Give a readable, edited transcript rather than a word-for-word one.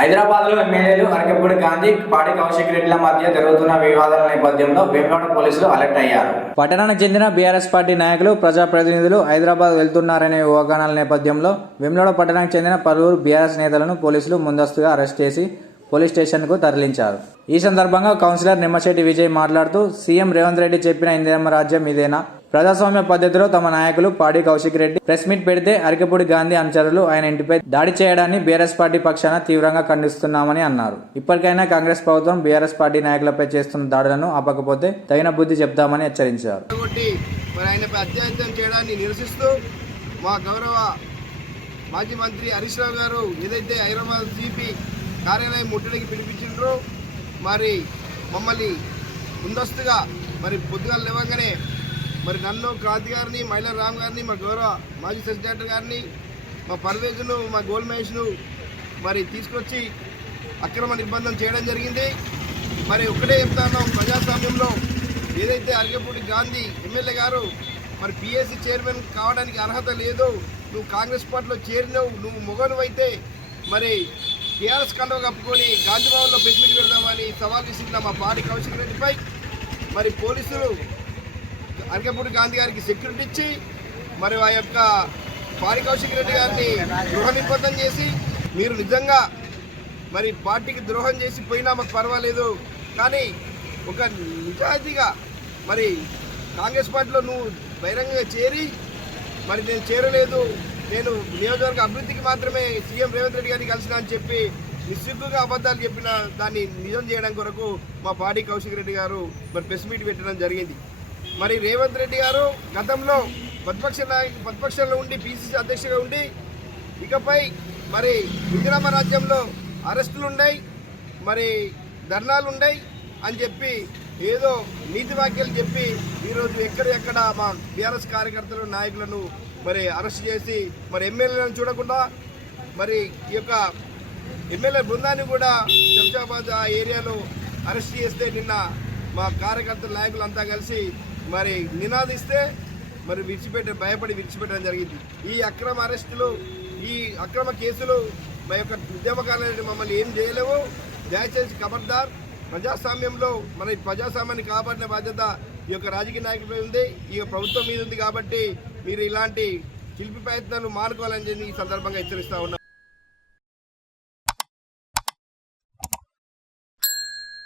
హైదరాబాద్లో ఎమ్మెల్యేలు అరకపూడి గాంధీ, పాడి కౌశిక్ రెడ్డిల మధ్య జరుగుతున్న వివాదాల నేపథ్యంలో వేములవాడ పోలీసులు అలర్ట్ అయ్యారు. పట్టణానికి చెందిన బీఆర్ఎస్ పార్టీ నాయకులు, ప్రజాప్రతినిధులు హైదరాబాద్ వెళ్తున్నారనే ఊహాగానాల నేపథ్యంలో వేములవాడ పట్టణానికి చెందిన పలువురు బీఆర్ఎస్ నేతలను పోలీసులు ముందస్తుగా అరెస్ట్ చేసి పోలీస్ స్టేషన్కు తరలించారు. ఈ సందర్భంగా కౌన్సిలర్ నిమ్మశెట్టి విజయ్ మాట్లాడుతూ, సీఎం రేవంత్ రెడ్డి చెప్పిన ఇందిరమ్మ రాజ్యం ఇదేనా? ప్రజాస్వామ్య పద్ధతిలో తమ నాయకులు పాడి కౌశిక్ రెడ్డి ప్రెస్ మీట్ పెడితే అరకపూడి గాంధీ అనుచరులు ఆయన ఇంటిపై దాడి చేయడాన్ని బీఆర్ఎస్ పార్టీ పక్షాన తీవ్రంగా ఖండిస్తున్నామని అన్నారు. ఇప్పటికైనా కాంగ్రెస్ ప్రభుత్వం బీఆర్ఎస్ పార్టీ నాయకులపై చేస్తున్న దాడులను ఆపకపోతే తగిన బుద్ధి చెప్తామని హెచ్చరించారు. మా గౌరవ మాజీ మంత్రి హరీష్ రావు గారు ఏదైతే హైదరాబాద్ సిపి కార్యాలయం ముట్టడికి పిలిపించారో, మరి మమ్మల్ని ముందస్తుగా మరి పొద్దుగాల లేవగానే మరి నన్ను, క్రాంతి గారిని, మైలా రామ్ గారిని, మా గౌరవ మాజీ సెక్రటరీ గారిని, మా పర్వేజ్ను, మా గోల్ మహేష్ను మరి తీసుకొచ్చి అక్రమ నిర్బంధం చేయడం జరిగింది. మరి ఒకటే చెప్తాను, ప్రజాస్వామ్యంలో ఏదైతే అరకపూడి గాంధీ ఎమ్మెల్యే గారు మరి పిఎస్సి చైర్మన్ కావడానికి అర్హత లేదు, నువ్వు కాంగ్రెస్ పార్టీలో చేరినావు, నువ్వు మొగనువైతే మరి టీఆర్ఎస్ కండవ కప్పుకొని గాంధీ భవన్లో ప్రెస్ మీట్ పెడదామని సవాల్ విసిరిన మా పాడి కౌశిక్ రెడ్డిపై మరి పోలీసులు అరకపూడి గాంధీ గారికి సెక్యూరిటీ ఇచ్చి మరి ఆ యొక్క పాడి కౌశిక్ రెడ్డి గారిని గృహ నిర్బంధం చేసి, మీరు నిజంగా మరి పార్టీకి ద్రోహం చేసి పోయినా మాకు పర్వాలేదు, కానీ ఒక నిజాయితీగా మరి కాంగ్రెస్ పార్టీలో నువ్వు బహిరంగంగా చేరి మరి నేను చేరలేదు, నేను నియోజకవర్గ అభివృద్ధికి మాత్రమే సీఎం రేవంత్ రెడ్డి గారిని కలిసిన అని చెప్పి నిస్సిగ్గుగా అబద్ధాలు చెప్పిన దాన్ని నిజం చేయడం కొరకు మా పాడి కౌశిక్ రెడ్డి గారు మరి ప్రెస్ మీట్ పెట్టడం జరిగింది. మరి రేవంత్ రెడ్డి గారు గతంలో ప్రతిపక్షంలో ఉండి పిసిసి అధ్యక్షుడిగా ఉండి ఇకపై మరి ఇందిరమ్మ రాజ్యంలో అరెస్టులు ఉన్నాయి, మరి ధర్నాలు ఉన్నాయి అని చెప్పి ఏదో నీతి వాక్యాలు చెప్పి ఈరోజు ఎక్కడ మా బీఆర్ఎస్ కార్యకర్తలు, నాయకులను మరి అరెస్ట్ చేసి మరి ఎమ్మెల్యేలను చూడకుండా మరి ఈ యొక్క ఎమ్మెల్యే బృందాన్ని కూడా శంషాబాద్ ఆ ఏరియాలో అరెస్ట్ చేస్తే నిన్న మా కార్యకర్తల నాయకులంతా కలిసి మరి నినాదిస్తే మరి భయపడి విడిచిపెట్టడం జరిగింది. ఈ అక్రమ అరెస్టులు, ఈ అక్రమ కేసులు మా యొక్క ఉద్యమకారులను మమ్మల్ని ఏం చేయలేవు. దయచేసి ఖబర్దార్, ప్రజాస్వామ్యంలో మన ప్రజాస్వామ్యాన్ని కాపాడిన బాధ్యత ఈ యొక్క రాజకీయ నాయకులపై ఉంది, ఈ ప్రభుత్వం మీద ఉంది. కాబట్టి మీరు ఇలాంటి శిల్పి ప్రయత్నాలు మానుకోవాలని చెప్పి ఈ సందర్భంగా హెచ్చరిస్తా ఉన్నాం.